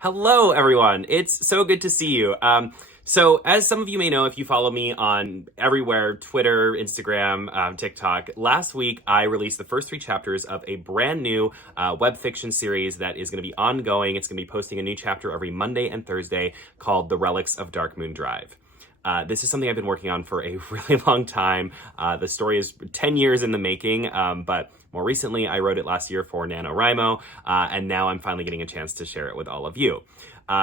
Hello, everyone. It's so good to see you. So, as some of you may know, if you follow me on everywhere, Twitter, Instagram, TikTok, last week I released the first 3 chapters of a brand new web fiction series that is going to be ongoing. It's going to be posting a new chapter every Monday and Thursday called The Relics of Darkmoon Drive. This is something I've been working on for a really long time. The story is 10 years in the making, but more recently I wrote it last year for NaNoWriMo, and now I'm finally getting a chance to share it with all of you.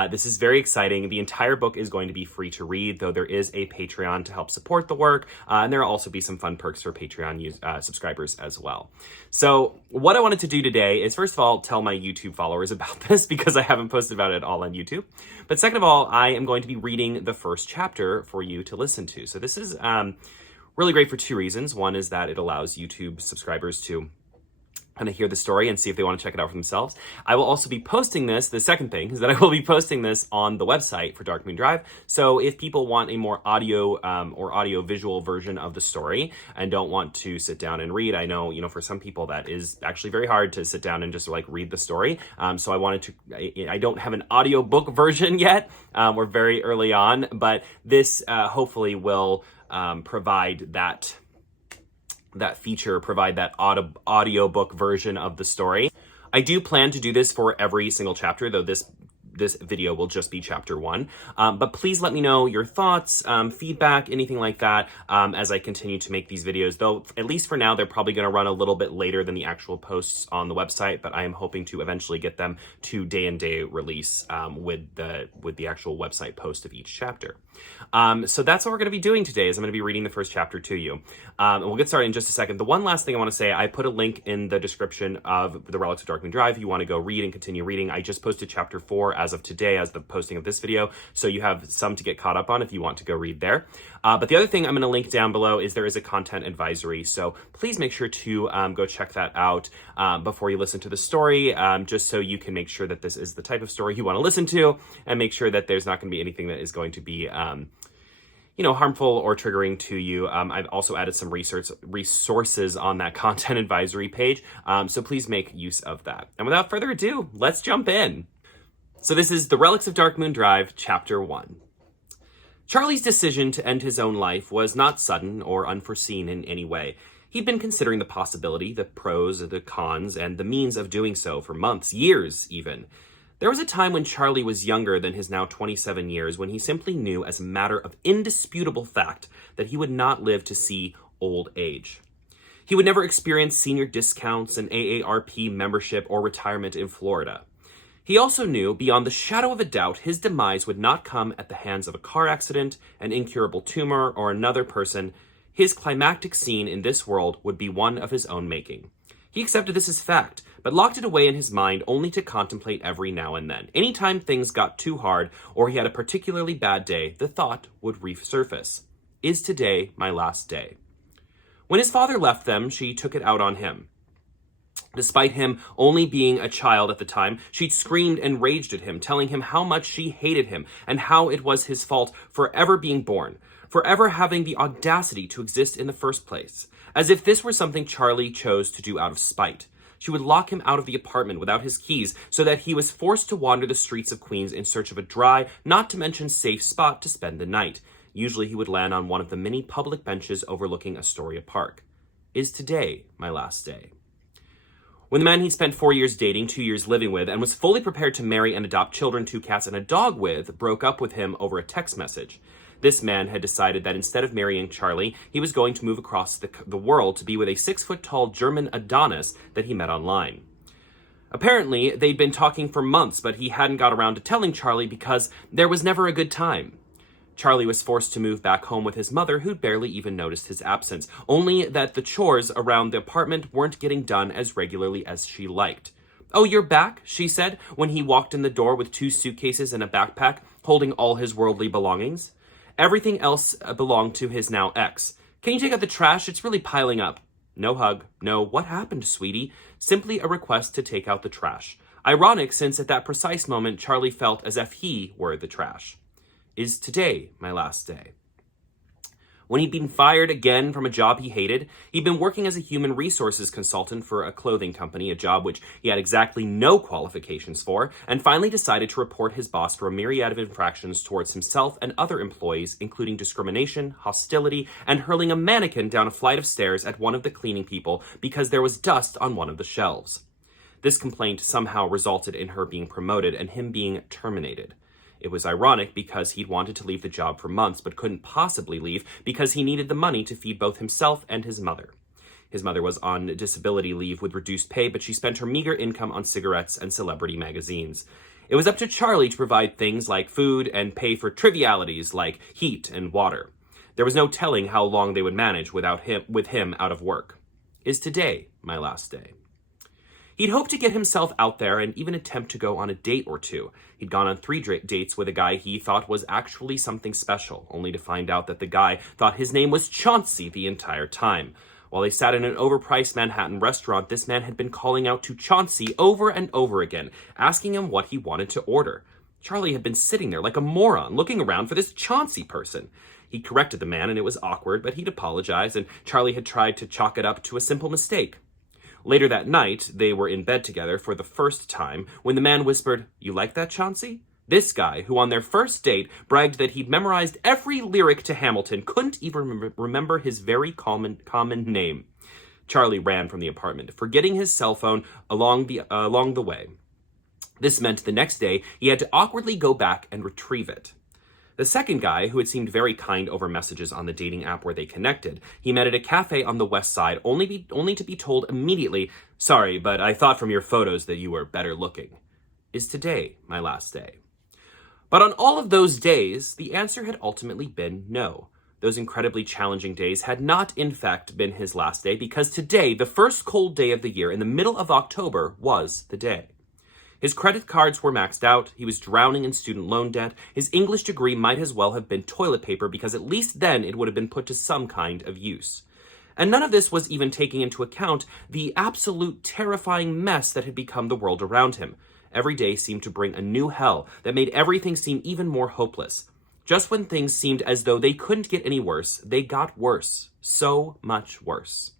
This is very exciting. The entire book is going to be free to read, though there is a Patreon to help support the work, and there will also be some fun perks for Patreon subscribers as well. So what I wanted to do today is, first of all, tell my YouTube followers about this because I haven't posted about it all on YouTube. But second of all, I am going to be reading the first chapter for you to listen to. So this is really great for 2 reasons. One is that it allows YouTube subscribers to kind of hear the story and see if they want to check it out for themselves. I will also be posting this. The second thing is that I will be posting this on the website for Darkmoon Drive. So if people want a more audio or audio visual version of the story and don't want to sit down and read, I know, for some people that is actually very hard to sit down and just read the story. So I don't have an audio book version yet. We're very early on, but this hopefully will provide that feature, provide that audiobook version of the story. I do plan to do this for every single chapter, though this video will just be chapter 1. But please let me know your thoughts, feedback, anything like that, as I continue to make these videos. Though, at least for now, they're probably going to run a little bit later than the actual posts on the website, but I am hoping to eventually get them to day-and-day release with the actual website post of each chapter. So that's what we're going to be doing today, is I'm going to be reading the first chapter to you. And we'll get started in just a second. The one last thing I want to say, I put a link in the description of The Relics of Darkmoon Drive if you want to go read and continue reading. I just posted chapter 4 as of today, as the posting of this video, so you have some to get caught up on if you want to go read there. But the other thing I'm going to link down below is there is a content advisory, so please make sure to go check that out before you listen to the story, just so you can make sure that this is the type of story you want to listen to, and make sure that there's not going to be anything that is going to be harmful or triggering to you. I've also added some resources on that content advisory page, so please make use of that. And without further ado, let's jump in. So this is The Relics of Darkmoon Drive, Chapter 1. Charlie's decision to end his own life was not sudden or unforeseen in any way. He'd been considering the possibility, the pros, the cons, and the means of doing so for months, years even. There was a time when Charlie was younger than his now 27 years, when he simply knew as a matter of indisputable fact that he would not live to see old age. He would never experience senior discounts, an AARP membership, or retirement in Florida. He also knew, beyond the shadow of a doubt, his demise would not come at the hands of a car accident, an incurable tumor, or another person. His climactic scene in this world would be one of his own making. He accepted this as fact, but locked it away in his mind only to contemplate every now and then. Anytime things got too hard, or he had a particularly bad day, the thought would resurface. Is today my last day? When his father left them, she took it out on him. Despite him only being a child at the time, she'd screamed and raged at him, telling him how much she hated him and how it was his fault for ever being born, for ever having the audacity to exist in the first place, as if this were something Charlie chose to do out of spite. She would lock him out of the apartment without his keys so that he was forced to wander the streets of Queens in search of a dry, not to mention safe spot to spend the night. Usually he would land on one of the many public benches overlooking Astoria Park. Is today my last day? When the man he'd spent 4 years dating, 2 years living with, and was fully prepared to marry and adopt children, 2 cats, and a dog with, broke up with him over a text message. This man had decided that instead of marrying Charlie, he was going to move across the world to be with a 6-foot-tall German Adonis that he met online. Apparently, they'd been talking for months, but he hadn't got around to telling Charlie because there was never a good time. Charlie was forced to move back home with his mother, who'd barely even noticed his absence, only that the chores around the apartment weren't getting done as regularly as she liked. "Oh, you're back?" she said, when he walked in the door with 2 suitcases and a backpack, holding all his worldly belongings. Everything else belonged to his now ex. "Can you take out the trash? It's really piling up." No hug. No, "What happened, sweetie?" Simply a request to take out the trash. Ironic, since at that precise moment, Charlie felt as if he were the trash. Is today my last day? When he'd been fired again from a job he hated, he'd been working as a human resources consultant for a clothing company, a job which he had exactly no qualifications for, and finally decided to report his boss for a myriad of infractions towards himself and other employees, including discrimination, hostility, and hurling a mannequin down a flight of stairs at one of the cleaning people because there was dust on one of the shelves. This complaint somehow resulted in her being promoted and him being terminated. It was ironic because he'd wanted to leave the job for months but couldn't possibly leave because he needed the money to feed both himself and his mother. His mother was on disability leave with reduced pay, but she spent her meager income on cigarettes and celebrity magazines. It was up to Charlie to provide things like food and pay for trivialities like heat and water. There was no telling how long they would manage with him out of work. Is today my last day? He'd hoped to get himself out there and even attempt to go on a date or two. He'd gone on 3 dates with a guy he thought was actually something special, only to find out that the guy thought his name was Chauncey the entire time. While they sat in an overpriced Manhattan restaurant, this man had been calling out to Chauncey over and over again, asking him what he wanted to order. Charlie had been sitting there like a moron, looking around for this Chauncey person. He corrected the man, and it was awkward, but he'd apologized, and Charlie had tried to chalk it up to a simple mistake. Later that night, they were in bed together for the first time when the man whispered, "You like that, Chauncey?" This guy, who on their first date bragged that he'd memorized every lyric to Hamilton, couldn't even remember his very common name. Charlie ran from the apartment, forgetting his cell phone along the way. This meant the next day he had to awkwardly go back and retrieve it. The second guy, who had seemed very kind over messages on the dating app where they connected, he met at a cafe on the west side, only to be told immediately, "Sorry, but I thought from your photos that you were better looking." Is today my last day? But on all of those days, the answer had ultimately been no. Those incredibly challenging days had not, in fact, been his last day, because today, the first cold day of the year in the middle of October, was the day. His credit cards were maxed out, he was drowning in student loan debt, his English degree might as well have been toilet paper because at least then it would have been put to some kind of use. And none of this was even taking into account the absolute terrifying mess that had become the world around him. Every day seemed to bring a new hell that made everything seem even more hopeless. Just when things seemed as though they couldn't get any worse, they got worse. So much worse.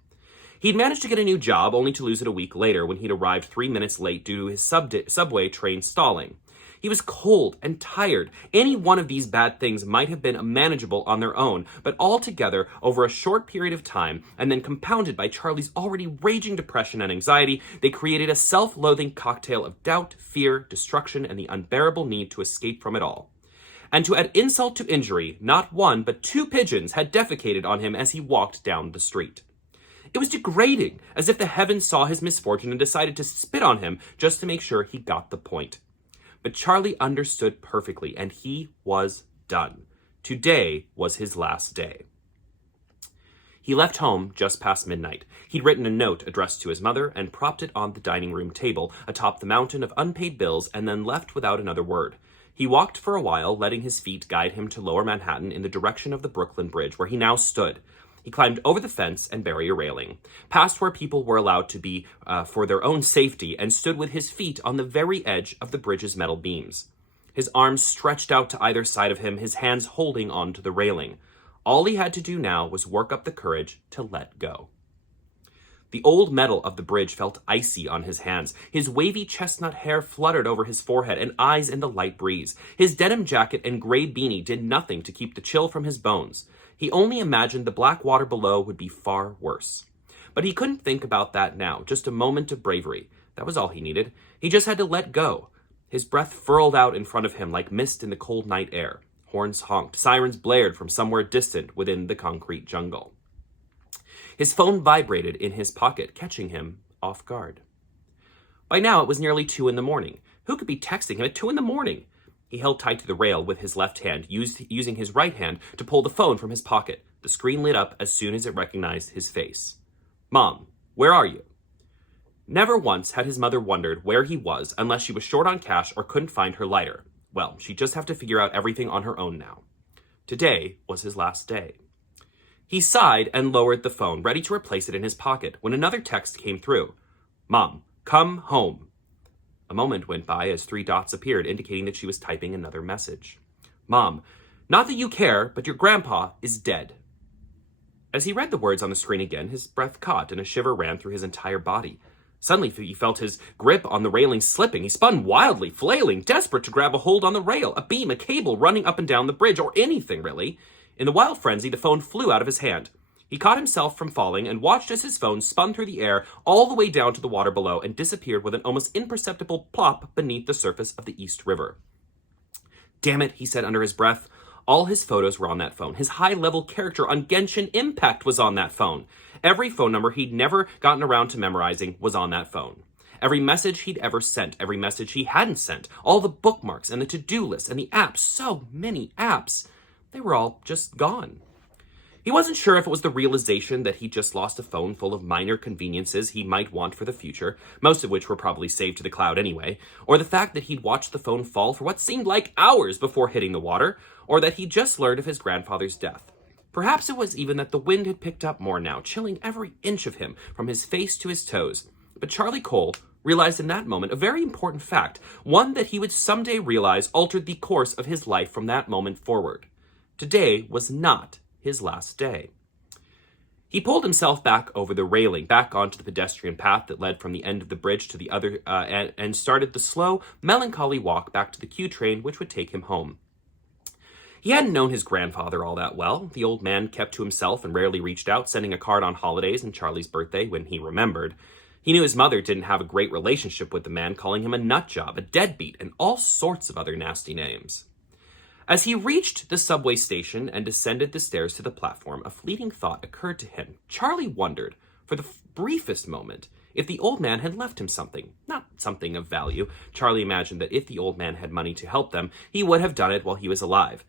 He'd managed to get a new job, only to lose it a week later when he'd arrived 3 minutes late due to his subway train stalling. He was cold and tired. Any one of these bad things might have been manageable on their own, but all together over a short period of time, and then compounded by Charlie's already raging depression and anxiety, they created a self-loathing cocktail of doubt, fear, destruction, and the unbearable need to escape from it all. And to add insult to injury, not 1 but 2 pigeons had defecated on him as he walked down the street. It was degrading, as if the heavens saw his misfortune and decided to spit on him just to make sure he got the point. But Charlie understood perfectly, and he was done. Today was his last day. He left home just past midnight. He'd written a note addressed to his mother and propped it on the dining room table atop the mountain of unpaid bills, and then left without another word. He walked for a while, letting his feet guide him to Lower Manhattan in the direction of the Brooklyn Bridge, where he now stood. He climbed over the fence and barrier railing, past where people were allowed to be for their own safety, and stood with his feet on the very edge of the bridge's metal beams. His arms stretched out to either side of him, his hands holding onto the railing. All he had to do now was work up the courage to let go. The old metal of the bridge felt icy on his hands. His wavy chestnut hair fluttered over his forehead and eyes in the light breeze. His denim jacket and gray beanie did nothing to keep the chill from his bones. He only imagined the black water below would be far worse. But he couldn't think about that now, just a moment of bravery. That was all he needed. He just had to let go. His breath furled out in front of him like mist in the cold night air. Horns honked, sirens blared from somewhere distant within the concrete jungle. His phone vibrated in his pocket, catching him off guard. By now it was nearly 2 a.m. Who could be texting him at 2 a.m? He held tight to the rail with his left hand, using his right hand to pull the phone from his pocket. The screen lit up as soon as it recognized his face. "Mom, where are you?" Never once had his mother wondered where he was unless she was short on cash or couldn't find her lighter. Well, she'd just have to figure out everything on her own now. Today was his last day. He sighed and lowered the phone, ready to replace it in his pocket, when another text came through. "Mom, come home." A moment went by as 3 dots appeared, indicating that she was typing another message. "Mom, not that you care, but your grandpa is dead." As he read the words on the screen again, his breath caught and a shiver ran through his entire body. Suddenly, he felt his grip on the railing slipping. He spun wildly, flailing, desperate to grab a hold on the rail, a beam, a cable running up and down the bridge, or anything, really. In the wild frenzy, the phone flew out of his hand. He caught himself from falling and watched as his phone spun through the air all the way down to the water below and disappeared with an almost imperceptible plop beneath the surface of the East River. "Damn it," he said under his breath. All his photos were on that phone. His high-level character on Genshin Impact was on that phone. Every phone number he'd never gotten around to memorizing was on that phone. Every message he'd ever sent, every message he hadn't sent, all the bookmarks and the to-do list and the apps, so many apps, they were all just gone. He wasn't sure if it was the realization that he just lost a phone full of minor conveniences he might want for the future, most of which were probably saved to the cloud anyway, or the fact that he'd watched the phone fall for what seemed like hours before hitting the water, or that he'd just learned of his grandfather's death. Perhaps it was even that the wind had picked up more now, chilling every inch of him, from his face to his toes. But Charlie Cole realized in that moment a very important fact, one that he would someday realize altered the course of his life from that moment forward. Today was not his last day. He pulled himself back over the railing, back onto the pedestrian path that led from the end of the bridge to the other, and started the slow, melancholy walk back to the Q train, which would take him home. He hadn't known his grandfather all that well. The old man kept to himself and rarely reached out, sending a card on holidays and Charlie's birthday when he remembered. He knew his mother didn't have a great relationship with the man, calling him a nutjob, a deadbeat, and all sorts of other nasty names. As he reached the subway station and descended the stairs to the platform, a fleeting thought occurred to him. Charlie wondered, for the briefest moment, if the old man had left him something. Not something of value. Charlie imagined that if the old man had money to help them, he would have done it while he was alive.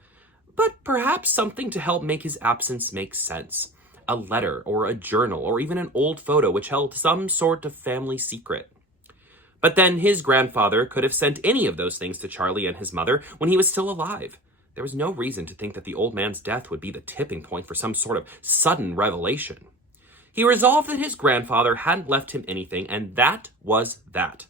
But perhaps something to help make his absence make sense. A letter, or a journal, or even an old photo which held some sort of family secret. But then his grandfather could have sent any of those things to Charlie and his mother when he was still alive. There was no reason to think that the old man's death would be the tipping point for some sort of sudden revelation. He resolved that his grandfather hadn't left him anything, and that was that.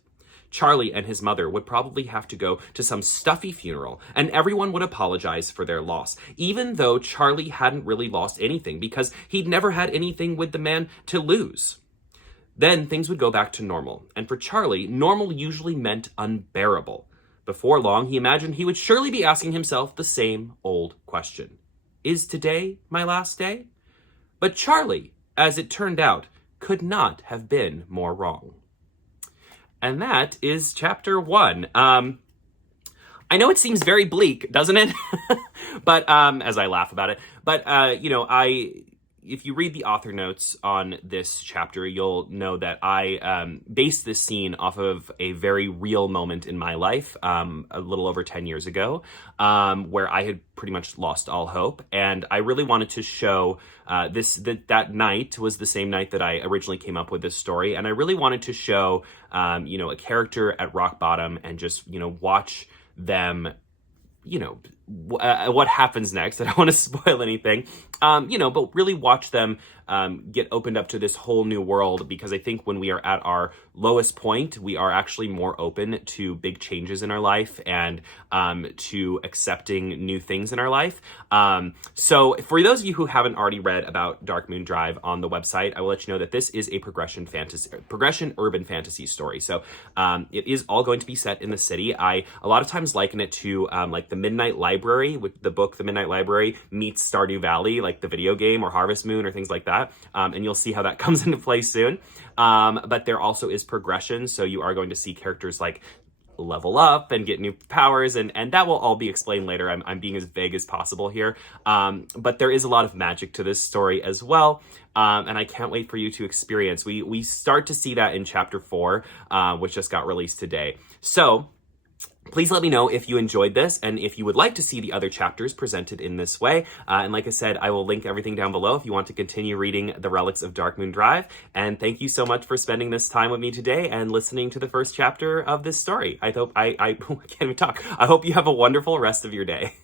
Charlie and his mother would probably have to go to some stuffy funeral, and everyone would apologize for their loss, even though Charlie hadn't really lost anything because he'd never had anything with the man to lose. Then things would go back to normal, and for Charlie, normal usually meant unbearable. Before long, he imagined he would surely be asking himself the same old question. Is today my last day? But Charlie, as it turned out, could not have been more wrong. And that is chapter 1. I know it seems very bleak, doesn't it? But as I laugh about it. But if you read the author notes on this chapter, you'll know that I based this scene off of a very real moment in my life, a little over 10 years ago, where I had pretty much lost all hope. And I really wanted to show that night was the same night that I originally came up with this story. And I really wanted to show, a character at rock bottom and just, watch them, what happens next. I don't want to spoil anything, but really watch them get opened up to this whole new world, because I think when we are at our lowest point, we are actually more open to big changes in our life and to accepting new things in our life. So for those of you who haven't already read about Darkmoon Drive on the website, I will let you know that this is a progression urban fantasy story. So it is all going to be set in the city. I a lot of times liken it to like the Midnight Library, with the book The Midnight Library meets Stardew Valley, like the video game, or Harvest Moon, or things like that. And you'll see how that comes into play soon. But there also is progression, so you are going to see characters like level up and get new powers, and that will all be explained later. I'm being as vague as possible here. But there is a lot of magic to this story as well, and I can't wait for you to experience. We start to see that in chapter 4, which just got released today. So please let me know if you enjoyed this and if you would like to see the other chapters presented in this way. And like I said, I will link everything down below if you want to continue reading The Relics of Darkmoon Drive. And thank you so much for spending this time with me today and listening to the first chapter of this story. I can't even talk. I hope you have a wonderful rest of your day.